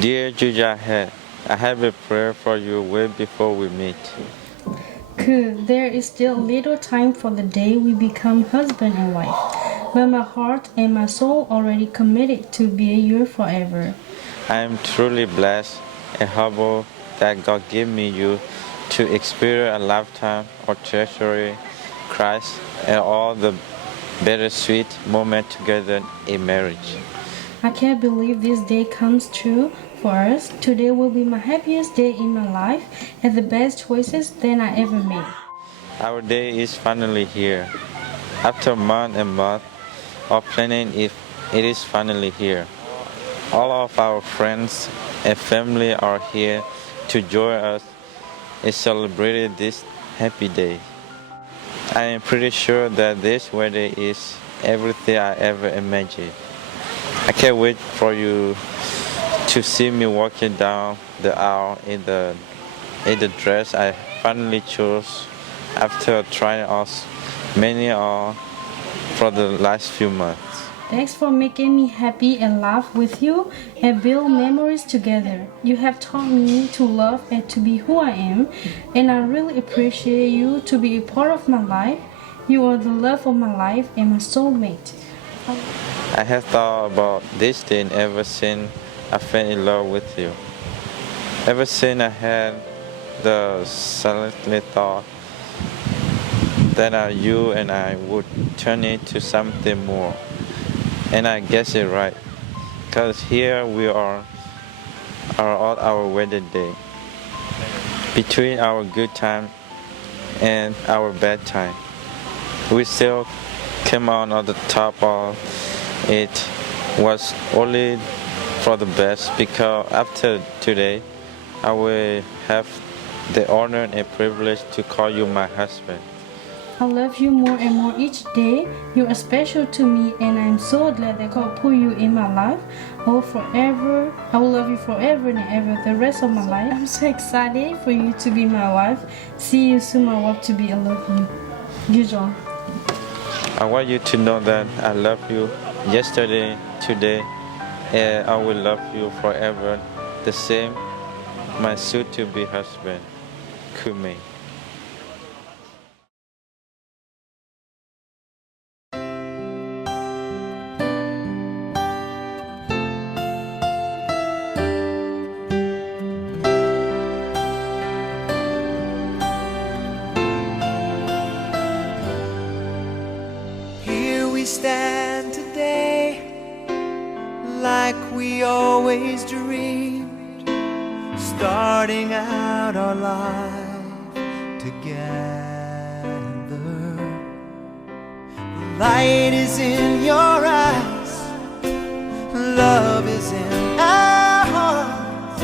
Dear Jujar, I have a prayer for you way before we meet. There is still little time for the day we become husband and wife, but my heart and my soul already committed to be yours forever. I am truly blessed and humble that God gave me you to experience a lifetime of treasuring Christ and all the bittersweet moments together in marriage. I can't believe this day comes true for us. Today will be my happiest day in my life and the best choices that I ever made. Our day is finally here. After month and month of planning, it is finally here. All of our friends and family are here to join us in celebrating this happy day. I am pretty sure that this wedding is everything I ever imagined. I can't wait for you to see me walking down the aisle in the dress I finally chose after trying on many on for the last few months. Thanks for making me happy and laugh with you and build memories together. You have taught me to love and to be who I am, and I really appreciate you to be a part of my life. You are the love of my life and my soulmate. I have thought about this day ever since I fell in love with you. Ever since I had the silently thought that you and I would turn into something more. And I guess it right, because here we are on our wedding day. Between our good time and our bad time, we still came out on the top of it. Was only for the best, because after today, I will have the honor and privilege to call you my husband. I love you more and more each day. You are special to me, and I'm so glad that God put you in my life. I will love you forever and ever the rest of my life. I'm so excited for you to be my wife. See you soon, my wife to be. I love you. Jujar. I want you to know that I love you yesterday, today, and I will love you forever. The same, my soon-to-be husband, Kue May. We stand today like we always dreamed, starting out our life together. The light is in your eyes, love is in our hearts.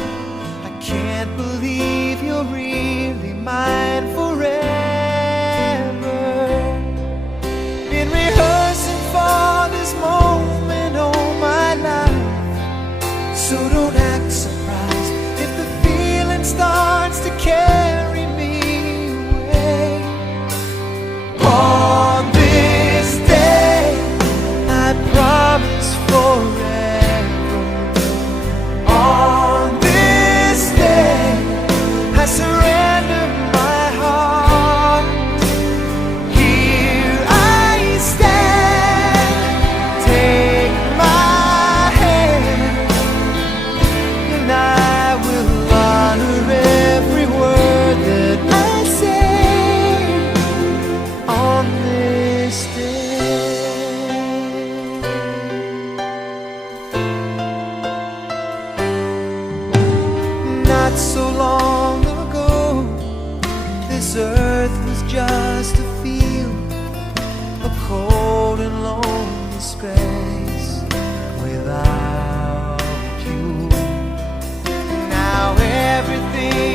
I can't believe you're really mine forever. Been rehearsing for this moment all my life, so don't act surprised if the feeling starts to carry me away. On this day, I promise forever. On this day, I surrender my heart. Here I stand, take my hand, and I will honor every word that I say on this day. Not so long ago, this earth was just a field, a cold and lonely space without you. Now everything